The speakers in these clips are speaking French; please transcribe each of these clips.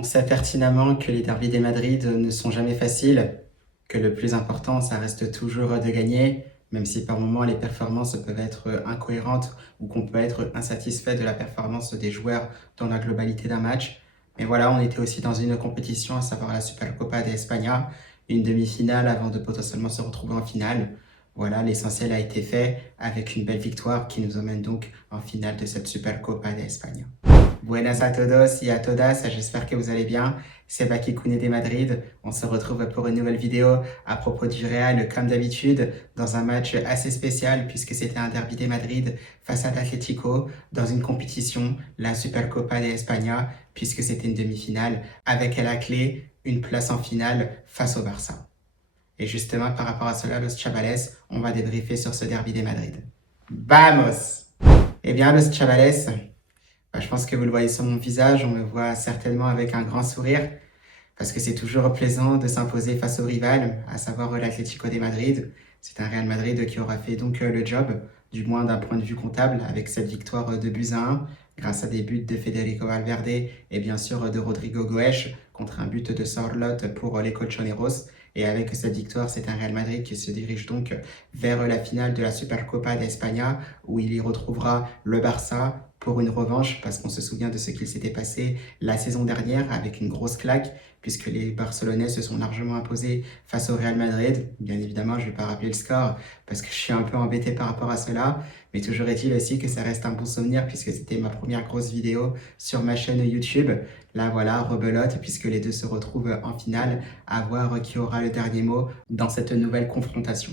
On sait pertinemment que les derbys des Madrid ne sont jamais faciles, que le plus important, ça reste toujours de gagner, même si par moments les performances peuvent être incohérentes ou qu'on peut être insatisfait de la performance des joueurs dans la globalité d'un match. Mais voilà, on était aussi dans une compétition, à savoir la Supercopa de España, une demi-finale avant de potentiellement se retrouver en finale. Voilà, l'essentiel a été fait avec une belle victoire qui nous emmène donc en finale de cette Supercopa de España. Buenas a todos y a todas, j'espère que vous allez bien. C'est Baki Koune de Madrid. On se retrouve pour une nouvelle vidéo à propos du Real, comme d'habitude, dans un match assez spécial puisque c'était un derby de Madrid face à l'Atlético dans une compétition, la Supercopa de España, puisque c'était une demi-finale avec à la clé une place en finale face au Barça. Et justement, par rapport à cela, los chavales, on va débriefer sur ce derby de Madrid. Vamos! Eh bien, los chavales, je pense que vous le voyez sur mon visage, on me voit certainement avec un grand sourire, parce que c'est toujours plaisant de s'imposer face au rival, à savoir l'Atlético de Madrid. C'est un Real Madrid qui aura fait donc le job, du moins d'un point de vue comptable, avec cette victoire de buts à 1, grâce à des buts de Federico Valverde et bien sûr de Rodrigo Goes, contre un but de Sorlot pour les Colchoneros. Et avec cette victoire, c'est un Real Madrid qui se dirige donc vers la finale de la Supercopa d'Espagne, où il y retrouvera le Barça pour une revanche, parce qu'on se souvient de ce qu'il s'était passé la saison dernière avec une grosse claque, puisque les Barcelonais se sont largement imposés face au Real Madrid. Bien évidemment, je ne vais pas rappeler le score, parce que je suis un peu embêté par rapport à cela, mais toujours est-il aussi que ça reste un bon souvenir, puisque c'était ma première grosse vidéo sur ma chaîne YouTube. Là, voilà, rebelote, puisque les deux se retrouvent en finale, à voir qui aura le dernier mot dans cette nouvelle confrontation.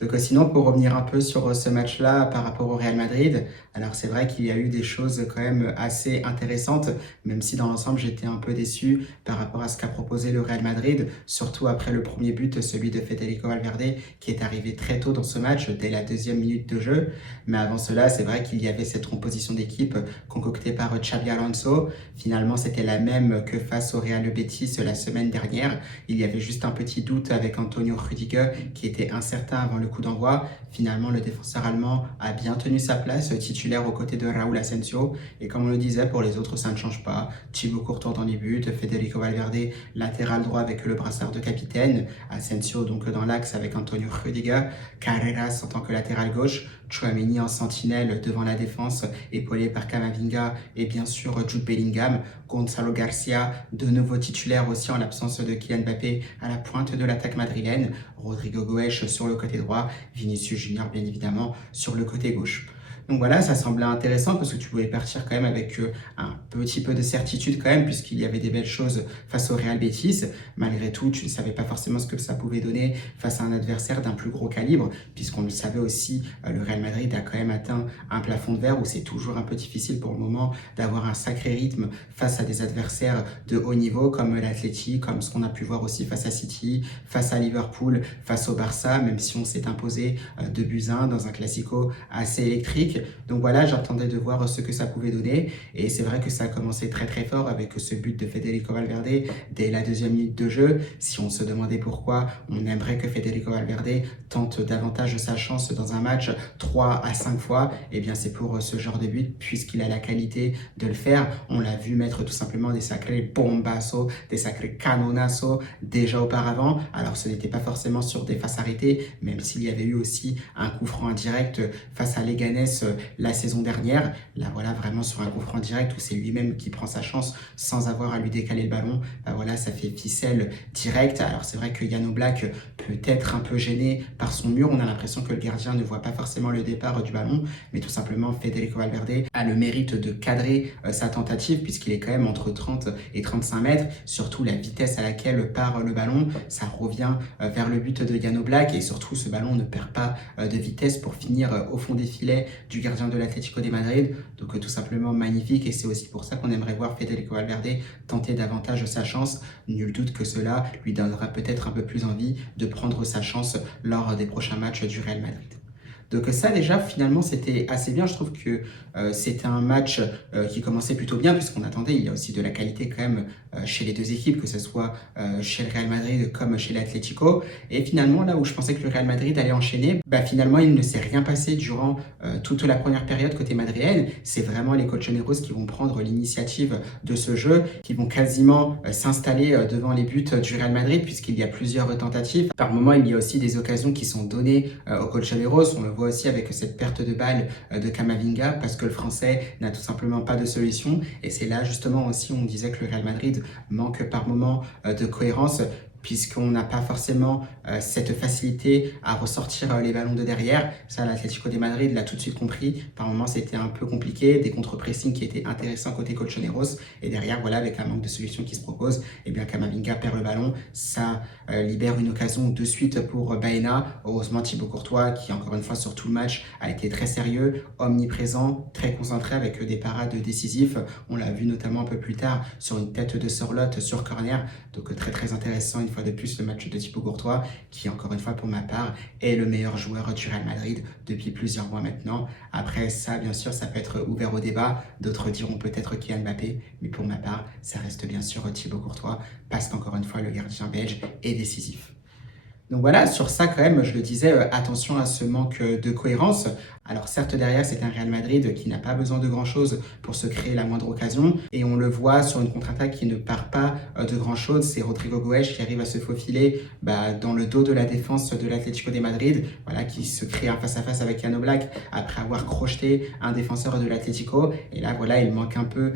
Donc sinon, pour revenir un peu sur ce match-là par rapport au Real Madrid, alors c'est vrai qu'il y a eu des choses quand même assez intéressantes, même si dans l'ensemble j'étais un peu déçu par rapport à ce qu'a proposé le Real Madrid, surtout après le premier but, celui de Federico Valverde, qui est arrivé très tôt dans ce match, dès la deuxième minute de jeu. Mais avant cela, c'est vrai qu'il y avait cette composition d'équipe concoctée par Xabi Alonso. Finalement, c'était la même que face au Real Betis la semaine dernière. Il y avait juste un petit doute avec Antonio Rüdiger, qui était incertain avant le coup d'envoi. Finalement, le défenseur allemand a bien tenu sa place, titulaire aux côtés de Raúl Asensio. Et comme on le disait, pour les autres, ça ne change pas. Thibaut Courtois dans les buts, Federico Valverde, latéral droit avec le brassard de capitaine, Asensio donc dans l'axe avec Antonio Rüdiger, Carreras en tant que latéral gauche, Tchouaméni en sentinelle devant la défense, épaulé par Camavinga et bien sûr Jude Bellingham, Gonzalo Garcia, de nouveau titulaire aussi en l'absence de Kylian Mbappé à la pointe de l'attaque madrilène, Rodrigo Goes sur le côté droit, Vinicius Junior bien évidemment sur le côté gauche. Donc voilà, ça semblait intéressant parce que tu pouvais partir quand même avec un petit peu de certitude quand même, puisqu'il y avait des belles choses face au Real Betis. Malgré tout, tu ne savais pas forcément ce que ça pouvait donner face à un adversaire d'un plus gros calibre, puisqu'on le savait aussi, le Real Madrid a quand même atteint un plafond de verre où c'est toujours un peu difficile pour le moment d'avoir un sacré rythme face à des adversaires de haut niveau comme l'Atleti, comme ce qu'on a pu voir aussi face à City, face à Liverpool, face au Barça, même si on s'est imposé 2-1 dans un classico assez électrique. Donc voilà, j'attendais de voir ce que ça pouvait donner et c'est vrai que ça a commencé très très fort avec ce but de Federico Valverde dès la deuxième minute de jeu. Si on se demandait pourquoi, on aimerait que Federico Valverde tente davantage sa chance dans un match 3 à 5 fois, et bien c'est pour ce genre de but puisqu'il a la qualité de le faire. On l'a vu mettre tout simplement des sacrés bombassos, des sacrés canonassos déjà auparavant. Alors ce n'était pas forcément sur des faces arrêtées, même s'il y avait eu aussi un coup franc indirect face à Leganés la saison dernière. Là voilà, vraiment sur un coup franc direct où c'est lui-même qui prend sa chance sans avoir à lui décaler le ballon. Voilà, ça fait ficelle directe. Alors c'est vrai que Jan Oblak peut être un peu gêné par son mur. On a l'impression que le gardien ne voit pas forcément le départ du ballon, mais tout simplement Federico Valverde a le mérite de cadrer sa tentative puisqu'il est quand même entre 30 et 35 mètres. Surtout la vitesse à laquelle part le ballon, ça revient vers le but de Jan Oblak et surtout ce ballon ne perd pas de vitesse pour finir au fond des filets du gardien de l'Atlético de Madrid. Donc tout simplement magnifique et c'est aussi pour ça qu'on aimerait voir Federico Valverde tenter davantage sa chance. Nul doute que cela lui donnera peut-être un peu plus envie de prendre sa chance lors des prochains matchs du Real Madrid. Donc ça déjà finalement c'était assez bien, je trouve que c'était un match qui commençait plutôt bien puisqu'on attendait, il y a aussi de la qualité quand même chez les deux équipes, que ce soit chez le Real Madrid comme chez l'Atlético. Et finalement là où je pensais que le Real Madrid allait enchaîner, bah finalement il ne s'est rien passé durant toute la première période côté madrienne. C'est vraiment les colchoneros qui vont prendre l'initiative de ce jeu, qui vont quasiment s'installer devant les buts du Real Madrid puisqu'il y a plusieurs tentatives. Par moment, il y a aussi des occasions qui sont données aux colchoneros. On le voit aussi avec cette perte de balle de Camavinga parce que le Français n'a tout simplement pas de solution. Et c'est là justement aussi où on disait que le Real Madrid manque par moment de cohérence puisqu'on n'a pas forcément cette facilité à ressortir les ballons de derrière. Ça, l'Atlético de Madrid l'a tout de suite compris. Par moments, c'était un peu compliqué, des contre-pressing qui étaient intéressants côté colchoneros. Et derrière, voilà, avec un manque de solution qui se propose, eh bien, Camavinga perd le ballon. Ça libère une occasion de suite pour Baena. Heureusement, Thibaut Courtois, qui encore une fois sur tout le match, a été très sérieux, omniprésent, très concentré avec des parades décisives. On l'a vu notamment un peu plus tard sur une tête de Sorloth sur corner. Donc très très intéressant une fois de plus le match de Thibaut Courtois qui encore une fois pour ma part est le meilleur joueur du Real Madrid depuis plusieurs mois maintenant. Après ça bien sûr ça peut être ouvert au débat, d'autres diront peut-être Kylian Mbappé, mais pour ma part ça reste bien sûr Thibaut Courtois parce qu'encore une fois le gardien belge est décisif. Donc voilà, sur ça quand même, je le disais, attention à ce manque de cohérence. Alors certes, derrière, c'est un Real Madrid qui n'a pas besoin de grand-chose pour se créer la moindre occasion. Et on le voit sur une contre-attaque qui ne part pas de grand-chose. C'est Rodrigo Goes qui arrive à se faufiler dans le dos de la défense de l'Atlético de Madrid, voilà, qui se crée un face-à-face avec Jan Oblak après avoir crocheté un défenseur de l'Atlético. Et là, voilà, il manque un peu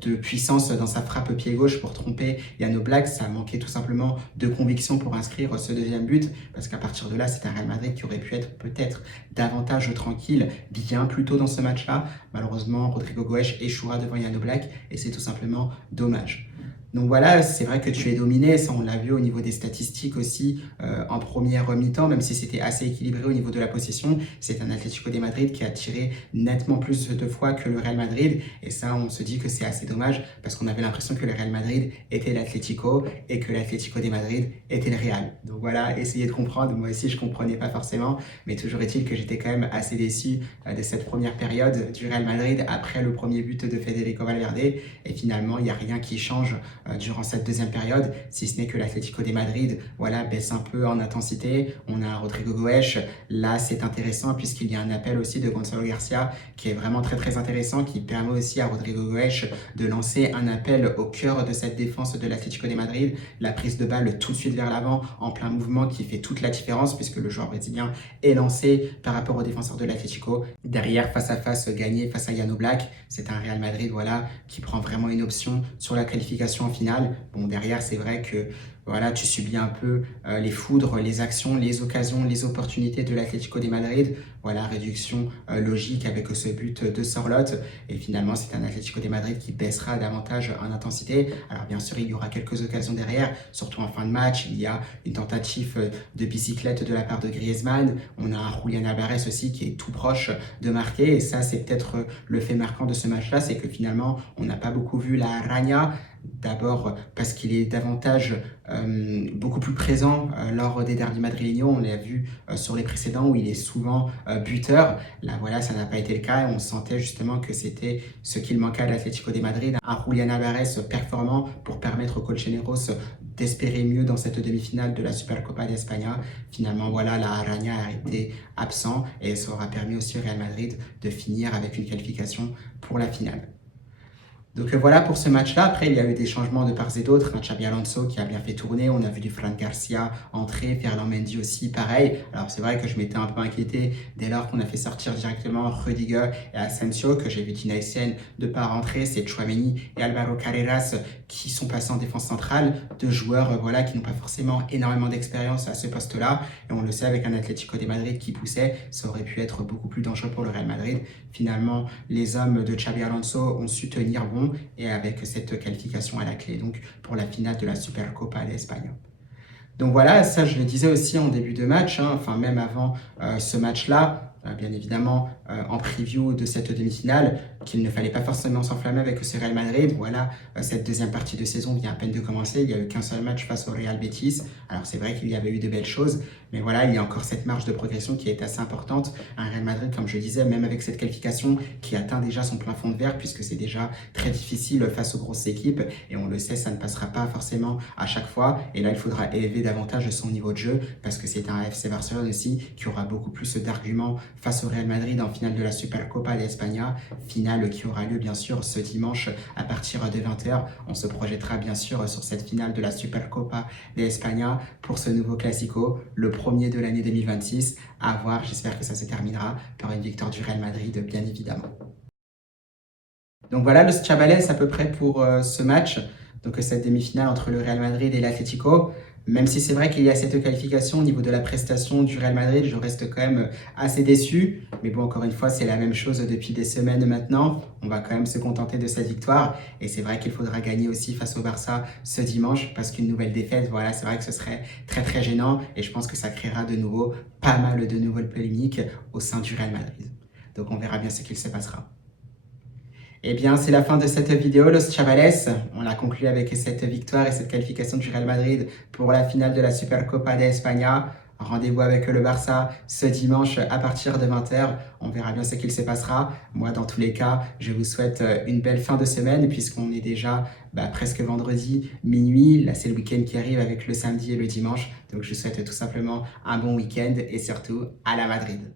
de puissance dans sa frappe pied gauche pour tromper Jan Oblak. Ça manquait tout simplement de conviction pour inscrire ce deuxième but, parce qu'à partir de là, c'est un Real Madrid qui aurait pu être peut-être davantage tranquille bien plus tôt dans ce match-là. Malheureusement, Rodrigo Goes échouera devant Jan Oblak et c'est tout simplement dommage. Donc voilà, c'est vrai que tu es dominé, ça on l'a vu au niveau des statistiques aussi en première mi-temps, même si c'était assez équilibré au niveau de la possession. C'est un Atlético de Madrid qui a tiré nettement plus de fois que le Real Madrid. Et ça, on se dit que c'est assez dommage parce qu'on avait l'impression que le Real Madrid était l'Atlético et que l'Atlético de Madrid était le Real. Donc voilà, essayez de comprendre. Moi aussi, je ne comprenais pas forcément, mais toujours est-il que j'étais quand même assez déçu de cette première période du Real Madrid après le premier but de Federico Valverde. Et finalement, il n'y a rien qui change durant cette deuxième période, si ce n'est que l'Atlético de Madrid voilà, baisse un peu en intensité. On a Rodrigo Goes, là c'est intéressant puisqu'il y a un appel aussi de Gonzalo Garcia qui est vraiment très très intéressant, qui permet aussi à Rodrigo Goes de lancer un appel au cœur de cette défense de l'Atlético de Madrid, la prise de balle tout de suite vers l'avant en plein mouvement qui fait toute la différence puisque le joueur brésilien est lancé par rapport au défenseur de l'Atlético. Derrière, face à face, gagné face à Jan Oblak, c'est un Real Madrid voilà, qui prend vraiment une option sur la qualification finale. Bon, derrière, c'est vrai que voilà, tu subis un peu les foudres, les actions, les occasions, les opportunités de l'Atlético de Madrid. Voilà, réduction logique avec ce but de Sorloth. Et finalement, c'est un Atlético de Madrid qui baissera davantage en intensité. Alors bien sûr, il y aura quelques occasions derrière, surtout en fin de match. Il y a une tentative de bicyclette de la part de Griezmann. On a un Julián Álvarez aussi qui est tout proche de marquer. Et ça, c'est peut-être le fait marquant de ce match-là, c'est que finalement, on n'a pas beaucoup vu la Araña. D'abord parce qu'il est davantage beaucoup plus présent lors des derbys madrileños. On l'a vu sur les précédents où il est souvent buteur. Là, voilà, ça n'a pas été le cas et on sentait justement que c'était ce qu'il manquait à l'Atlético de Madrid. Un Julián Álvarez performant pour permettre aux colchoneros d'espérer mieux dans cette demi-finale de la Supercopa d'Espagne. Finalement, voilà, la Araña a été absent et ça aura permis aussi au Real Madrid de finir avec une qualification pour la finale. Donc voilà pour ce match-là. Après, il y a eu des changements de part et d'autre. Xabi Alonso qui a bien fait tourner. On a vu du Fran Garcia entrer, Ferland Mendy aussi, pareil. Alors c'est vrai que je m'étais un peu inquiété dès lors qu'on a fait sortir directement Rudiger et Asensio, que j'ai vu Tina Essien de pas rentrer. C'est Tchouaméni et Alvaro Carreras qui sont passés en défense centrale. Deux joueurs voilà, qui n'ont pas forcément énormément d'expérience à ce poste-là. Et on le sait, avec un Atlético de Madrid qui poussait, ça aurait pu être beaucoup plus dangereux pour le Real Madrid. Finalement, les hommes de Xabi Alonso ont su tenir bon et avec cette qualification à la clé donc pour la finale de la Supercopa d'Espagne. Donc voilà, ça je le disais aussi en début de match, enfin même avant ce match-là, bien évidemment en preview de cette demi-finale, qu'il ne fallait pas forcément s'enflammer avec ce Real Madrid. Voilà, cette deuxième partie de saison vient à peine de commencer. Il n'y a eu qu'un seul match face au Real Betis. Alors c'est vrai qu'il y avait eu de belles choses, mais voilà, il y a encore cette marge de progression qui est assez importante. Un Real Madrid, comme je disais, même avec cette qualification qui atteint déjà son plein fond de verre, puisque c'est déjà très difficile face aux grosses équipes, et on le sait, ça ne passera pas forcément à chaque fois. Et là, il faudra élever davantage son niveau de jeu, parce que c'est un FC Barcelone aussi qui aura beaucoup plus d'arguments face au Real Madrid en finale de la Supercopa d'Espagne, finale qui aura lieu bien sûr ce dimanche à partir de 20h. On se projettera bien sûr sur cette finale de la Supercopa d'Espagne pour ce nouveau Classico, le premier de l'année 2026. À voir, j'espère que ça se terminera par une victoire du Real Madrid, bien évidemment. Donc voilà, Los Chavales à peu près pour ce match, donc cette demi-finale entre le Real Madrid et l'Atlético. Même si c'est vrai qu'il y a cette qualification au niveau de la prestation du Real Madrid, je reste quand même assez déçu. Mais bon, encore une fois, c'est la même chose depuis des semaines maintenant. On va quand même se contenter de cette victoire. Et c'est vrai qu'il faudra gagner aussi face au Barça ce dimanche, parce qu'une nouvelle défaite, voilà, c'est vrai que ce serait très très gênant. Et je pense que ça créera de nouveau pas mal de nouvelles polémiques au sein du Real Madrid. Donc on verra bien ce qu'il se passera. Eh bien, c'est la fin de cette vidéo, Los Chavales. On a conclu avec cette victoire et cette qualification du Real Madrid pour la finale de la Supercopa de España. Rendez-vous avec le Barça ce dimanche à partir de 20h. On verra bien ce qu'il se passera. Moi, dans tous les cas, je vous souhaite une belle fin de semaine puisqu'on est déjà presque vendredi, minuit. Là, c'est le week-end qui arrive avec le samedi et le dimanche. Donc, je vous souhaite tout simplement un bon week-end et surtout à la Madrid.